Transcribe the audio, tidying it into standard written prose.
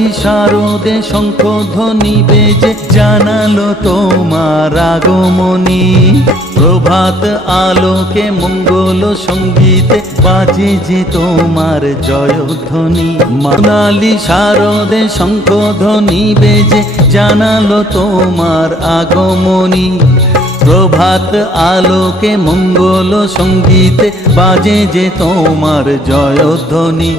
সোনালি শারদে শঙ্খধ্বনি বেজে জানালো তোমার আগমনী। প্রভাত আলোকে মঙ্গল সঙ্গীতে বাজে যে তোমার জয়ধ্বনি। সোনালি শারদে শঙ্খধ্বনি বেজে জানালো তোমার আগমনী। প্রভাত আলোকে মঙ্গল সঙ্গীতে বাজে যে তোমার জয়ধ্বনি।